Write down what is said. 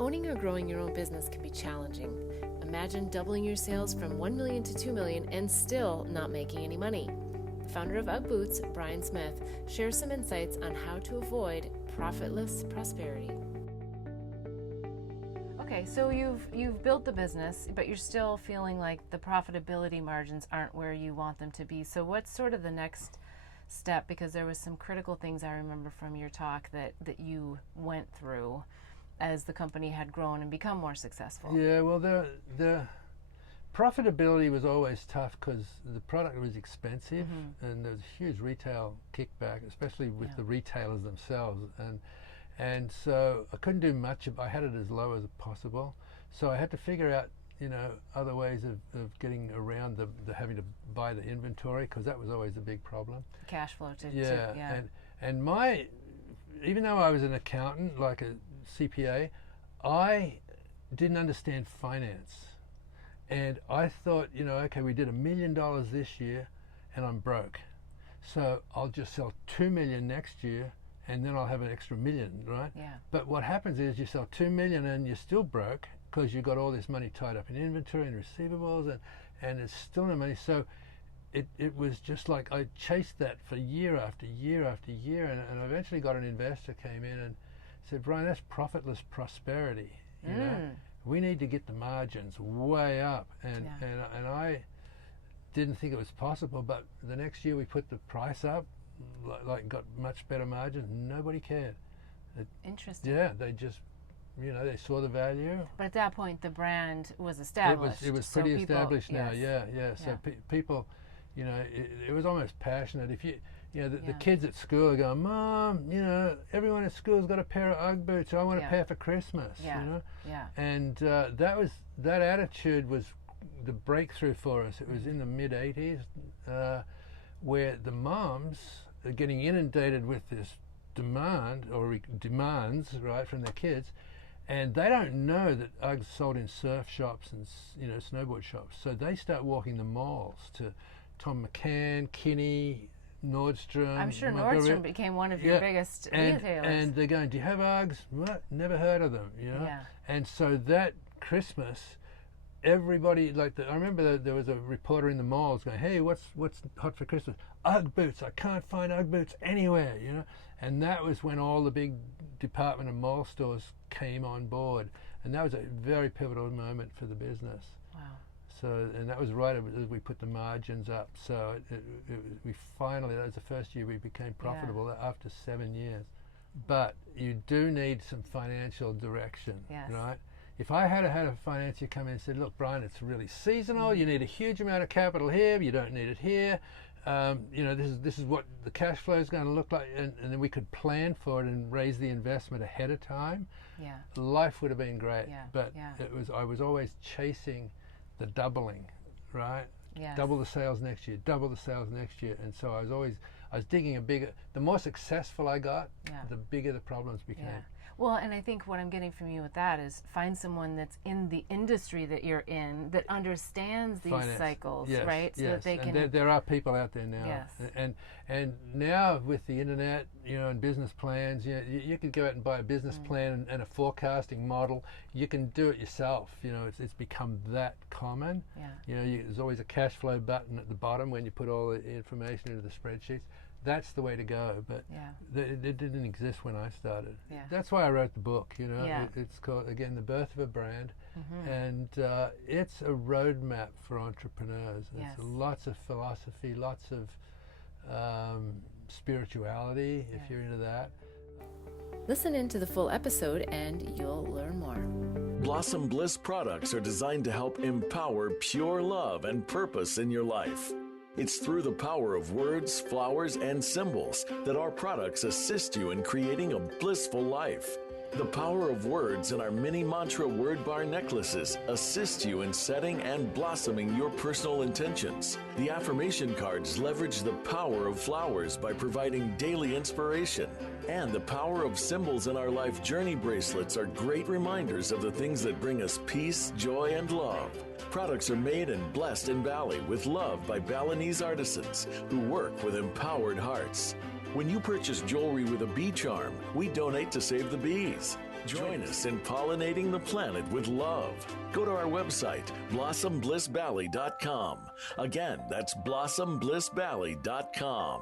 Owning or growing your own business can be challenging. Imagine doubling your sales from $1 million to $2 million and still not making any money. The founder of UGG Boots, Brian Smith, shares some insights on how to avoid profitless prosperity. Okay, so you've built the business, but you're still feeling like the profitability margins aren't where you want them to be. So what's sort of the next step? Because there was some critical things I remember from your talk that you went through as the company had grown and become more successful. Yeah, well, the profitability was always tough because the product was expensive, and there was huge retail kickback, especially with the retailers themselves, and so I couldn't do much. I had it as low as possible, so I had to figure out, other ways of getting around the having to buy the inventory, because that was always a big problem. Cash flow And my, even though I was an accountant, like a CPA, I didn't understand finance, and I thought, okay, we did $1 million this year and I'm broke, so I'll just sell 2 million next year and then I'll have an extra $1 million, right? Yeah. But what happens is you sell 2 million and you're still broke because you've got all this money tied up in inventory and receivables, and it's still no money. So it was just like I chased that for year after year after year, and I eventually got an investor came in and said, Brian, that's profitless prosperity. You know, we need to get the margins way up, and I didn't think it was possible. But the next year we put the price up, like got much better margins. Nobody cared. Interesting. Yeah, they just, they saw the value. But at that point, the brand was established. It was pretty established now. Yeah. So people, it was almost passionate. If the kids at school are going, Mom, everyone at school's got a pair of UGG boots. I want a pair for Christmas. And that attitude was the breakthrough for us. It was in the mid '80s, where the moms are getting inundated with this demand or demands, right, from their kids, and they don't know that UGG's sold in surf shops and snowboard shops. So they start walking the malls to Tom McCann, Kinney, Nordstrom. I'm sure Nordstrom became one of your biggest retailers. And they're going, do you have UGGs? What? Never heard of them, Yeah. And so that Christmas, everybody, I remember there was a reporter in the malls going, hey, what's hot for Christmas? UGG boots. I can't find UGG boots anywhere, And that was when all the big department and mall stores came on board. And that was a very pivotal moment for the business. Wow. So, and that was right as we put the margins up. So we finally, that was the first year we became profitable after 7 years. But you do need some financial direction, right? If I had a financier come in and said, look, Brian, it's really seasonal, you need a huge amount of capital here, you don't need it here, this is what the cash flow is going to look like, and then we could plan for it and raise the investment ahead of time, life would have been great. But I was always chasing the doubling, right? Double the sales next year, double the sales next year. And so I was digging the more successful I got, the bigger the problems became. Well, and I think what I'm getting from you with that is find someone that's in the industry that you're in that understands these cycles, right? So that they can. And there are people out there now. And now with the internet, and business plans, you could go out and buy a business plan and a forecasting model. You can do it yourself. It's become that common. There's always a cash flow button at the bottom when you put all the information into the spreadsheets. That's the way to go, but it didn't exist when I started. That's why I wrote the book. It's called, again, The Birth of a Brand, and it's a roadmap for entrepreneurs. It's lots of philosophy, lots of spirituality, if you're into that. Listen into the full episode and you'll learn more. Blossom Bliss products are designed to help empower pure love and purpose in your life. It's through the power of words, flowers, and symbols that our products assist you in creating a blissful life. The power of words in our mini mantra word bar necklaces assist you in setting and blossoming your personal intentions. The affirmation cards leverage the power of flowers by providing daily inspiration. And the power of symbols in our life journey bracelets are great reminders of the things that bring us peace, joy, and love. Products are made and blessed in Bali with love by Balinese artisans who work with empowered hearts. When you purchase jewelry with a bee charm, we donate to save the bees. Join us in pollinating the planet with love. Go to our website, blossomblissvalley.com. Again, that's blossomblissvalley.com.